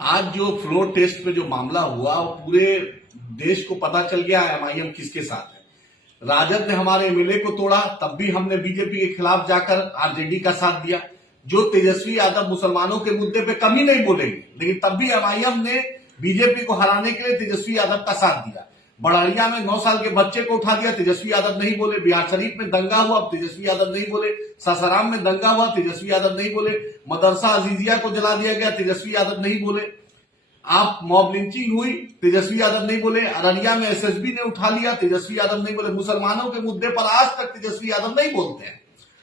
आज जो floor test पे जो मामला हुआ वो पूरे देश को पता चल गया एमआईएम किसके साथ है। राजद ने हमारे एमएलए को तोड़ा, तब भी हमने बीजेपी के खिलाफ जाकर आरजेडी का साथ दिया। जो तेजस्वी यादव मुसलमानों के मुद्दे पे कभी नहीं बोलेंगे, लेकिन तब भी एमआईएम ने बीजेपी को हराने के लिए तेजस्वी यादव का साथ दिया। बड़ौरिया में 9 साल के बच्चे को उठा दिया, तेजस्वी यादव नहीं बोले। बिहार शरीफ में दंगा हुआ, तेजस्वी यादव नहीं बोले। सासाराम में दंगा हुआ, तेजस्वी यादव नहीं बोले। मदरसा अजीजिया को जला दिया गया, तेजस्वी यादव नहीं बोले। आप मॉब लिंचिंग हुई, तेजस्वी यादव नहीं बोले। अररिया में एसएसबी ने उठा लिया, तेजस्वी यादव नहीं बोले। मुसलमानों के मुद्दे पर आज तक तेजस्वी यादव नहीं बोलते हैं,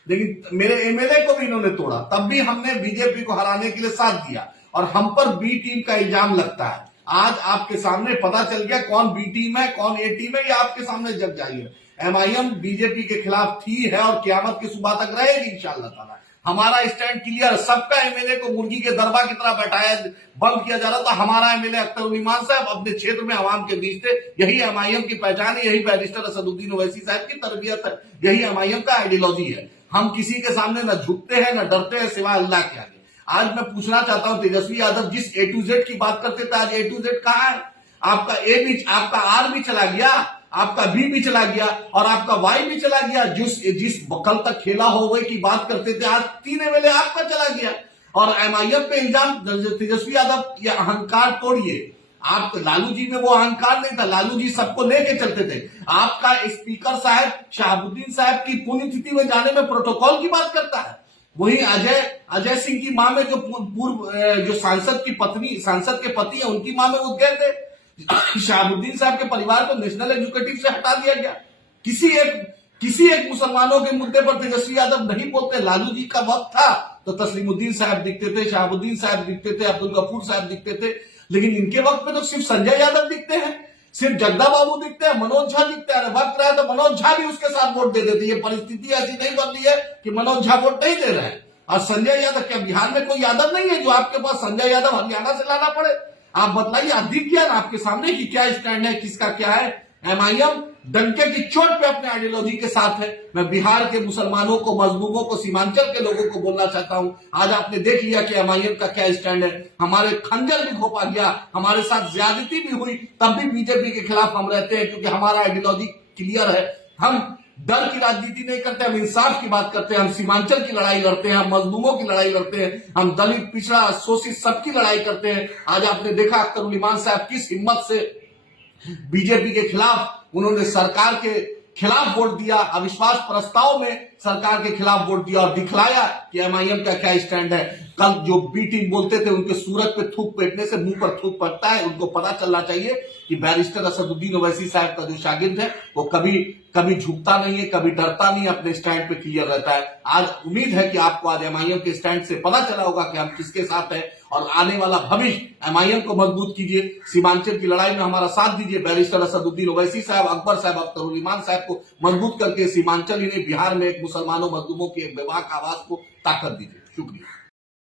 लेकिन मेरे एमएलए को भी इन्होंने तोड़ा, तब भी हमने बीजेपी को हराने के लिए साथ दिया और हम पर बी टीम का इल्जाम लगता है। आज आपके सामने पता चल गया कौन बी टीम है कौन ए टीम है, ये आपके सामने जग जाइए। एमआईएम बीजेपी के खिलाफ थी, है और क्यामत की सुबह तक रहेगी इंशाअल्लाह ताला। हमारा स्टैंड क्लियर है। सबका एमएलए को मुर्गी के दरबा की तरह बैठाया बंद किया जा रहा था। हमारा एमएलए अख्तर उल ईमान साहब अपने क्षेत्र में आवाम के बीच थे। यही एमआईएम की पहचान है, यही बैरिस्टर असदुद्दीन ओवैसी साहब की तरबियत है, यही एमआईएम का आइडियोलॉजी है। हम किसी के सामने न झुकते हैं न डरते हैं सिवाय अल्लाह के आगे। आज मैं पूछना चाहता हूं, तेजस्वी यादव जिस A to Z की बात करते थे, आज A to Z कहां है? आपका ए भी, आपका आर भी चला गया, आपका बी भी चला गया और आपका वाई भी चला गया। जिस कल तक खेला हो गए की बात करते थे, आज 3 एमएलए आपका चला गया। और एमआईएम पे इल्जाम, तेजस्वी यादव ये अहंकार तोड़िए। आप लालू जी में वो अहंकार नहीं था, लालू जी सबको लेके चलते थे। आपका स्पीकर साहब शहाबुद्दीन साहब की पुण्यतिथि में जाने में प्रोटोकॉल की बात करता है। वही अजय सिंह की मां में जो पूर्व जो सांसद के पति है, उनकी मां में वो गए थे। शहाबुद्दीन साहब के परिवार को नेशनल एजुकेटिव से हटा दिया गया। किसी एक मुसलमानों के मुद्दे पर तेजस्वी यादव नहीं बोलते। लालू जी का वक्त था तो तस्लीमुद्दीन साहब दिखते थे, शहाबुद्दीन साहब दिखते थे, अब्दुल गफूर साहब दिखते थे, लेकिन इनके वक्त में तो सिर्फ संजय यादव दिखते हैं, सिर्फ जगदा बाबू दिखते हैं, मनोज झा दिखते हैं। वक्त रहा तो मनोज झा भी उसके साथ वोट दे देते। ये परिस्थिति ऐसी नहीं बदली है कि मनोज झा वोट नहीं दे रहे हैं। और संजय यादव, क्या बिहार में कोई यादव नहीं है जो आपके पास संजय यादव हरियाणा से लाना पड़े? आप बताइए, आप दिख गया ना आपके सामने कि क्या स्टैंड है, किसका क्या है। एमआईएम डंके की चोट पे अपने आइडियोलॉजी के साथ है। मैं बिहार के मुसलमानों को, मजलूमों को, सीमांचल के लोगों को बोलना चाहता हूं, आज आपने देख लिया कि एमआईएम का क्या स्टैंड है। हमारे खंजर भी घोपा गया, हमारे साथ ज्यादती भी हुई, तब भी बीजेपी के खिलाफ हम रहते हैं, क्योंकि हमारा आइडियोलॉजी क्लियर है। हम डर की राजनीति नहीं करते, हम इंसाफ की बात करते हैं। हम सीमांचल की लड़ाई लड़ते हैं, हम मजलूमों की लड़ाई लड़ते हैं, हम दलित, पिछड़ा, शोषित सबकी लड़ाई करते हैं। आज आपने देखा अख्तर उल ईमान साहब किस हिम्मत से बीजेपी के खिलाफ, उन्होंने सरकार के खिलाफ वोट दिया, अविश्वास प्रस्ताव में सरकार के खिलाफ वोट दिया और दिखलाया कि एमआईएम का क्या स्टैंड है। कल जो बी टीम बोलते थे, उनके सूरत पे थूक पेटने से मुंह पर थूक पड़ता है। उनको पता चलना चाहिए कि बैरिस्टर असदुद्दीन ओवैसी साहब का जो शागिर्द है वो कभी झुकता नहीं है, कभी डरता नहीं, अपने स्टैंड पे क्लियर रहता है। आज उम्मीद है कि आपको आज एमआईएम के स्टैंड से पता चला होगा कि हम किसके साथ हैं और आने वाला भविष्य एमआईएम को मजबूत कीजिए। सीमांचल की लड़ाई में हमारा साथ दीजिए। बैरिस्टर असदुद्दीन ओवैसी साहब, अकबर साहब, अख्तर उल ईमान साहब को मजबूत करके सीमांचल ही नहीं, बिहार में एक मुसलमानों मजलूमों की एक बेबाक आवाज को ताकत दीजिए। शुक्रिया।